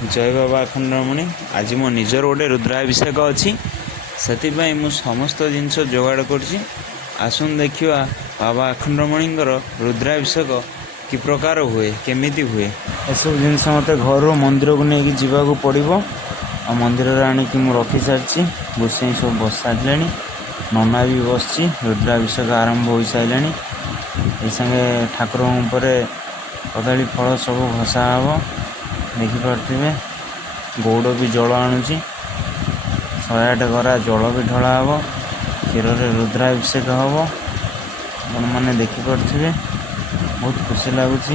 जय बाबा अखंडमणि। आज मो निजर गोटे रुद्राभिषेक अच्छी से समस्त जिनस जोगाड़ करसुन देखा बाबा अखंडमणि रुद्राभिषेक कि प्रकार हुए केमी हुए सब जिनस मत घर मंदिर को लेकिन जावाक पड़ो। आ मंदिर आणिक रखी सारी गोसाई सब बस सारे नना भी बस रुद्राभिषेक आरंभ हो सारे ये संगे ठाकुर कदली फल सब घसा हम देखिपे गौड़ भी जल आणुची 108 गरा जल भी ढला हम क्षीर रुद्राभिषेक हम आपण मैंने देखिपे बहुत खुशी लगुच।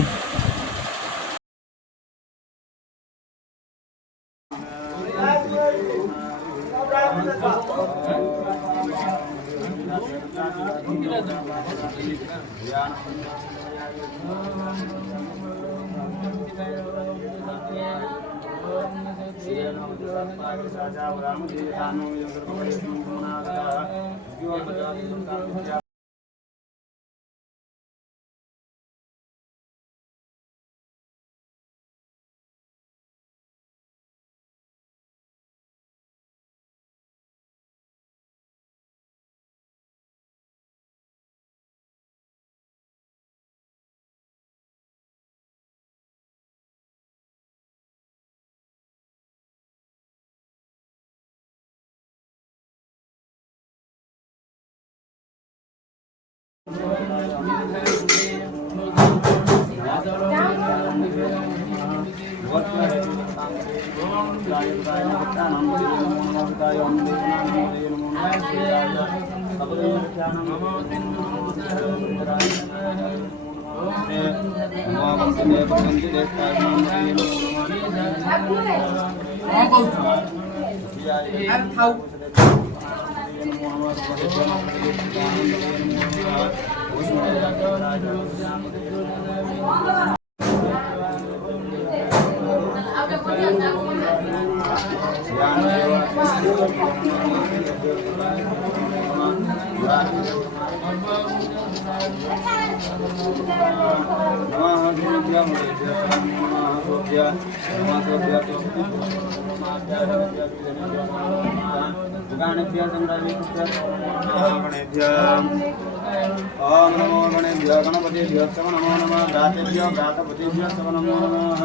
ओम नमो गणेभ्यो गणपतिभ्यो नमो नमः गातेभ्यो गातपतिभ्यो नमो नमः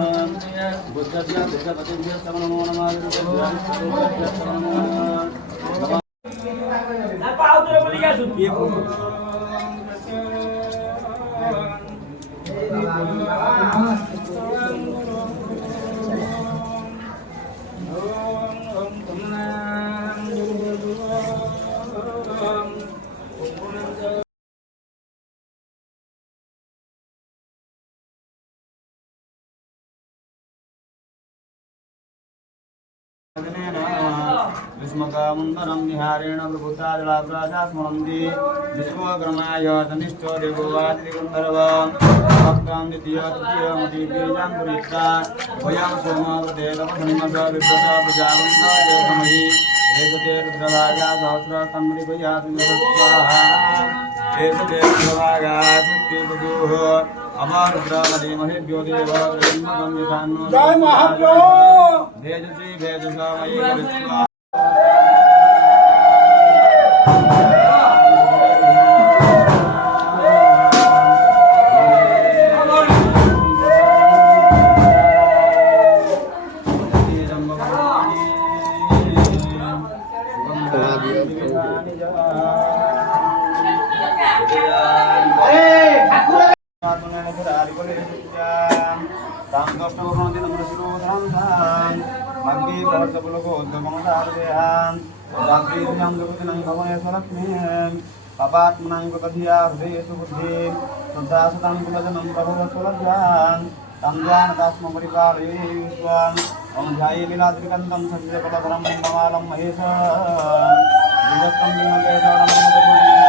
बुद्धभ्यो बुद्धपतिभ्यो नमो नमः विष्णुभ्यो नमो नमः। विस्मकामुन्दरं निहारेण प्रभुताजलाप्राजा स्मरन्ति विश्वकर्माय तनिष्ठो देवोवादिगन्धर्व भक्तां द्वितीयमतिबीजां पुरीक्षा वयं सोमवते तपसन्मस विप्रजा प्रजावन्ताय समहि एतते रुद्रभागा सहस्रस्तम्भृपयाति नरस्वाहा एतते रुद्रभागा पुष्टिवधूः अमारुद्रामदे महेभ्यो देवत्रयन्मकं यथान्नो जय महाप्रभु भेजसि भेजसामयि विश्वा पापात्मनां कृतधिया हृदयेषु बुद्धिं श्रद्धासतां कुलजनं प्रभवस्वलभ्यान् तन्द्वान् तास्म परिपालये विश्वान् ॐ ध्याये लीलाद्रिकन्तं सस्यपदधरं ममालं महेश दिवस्तं विमकेशरणं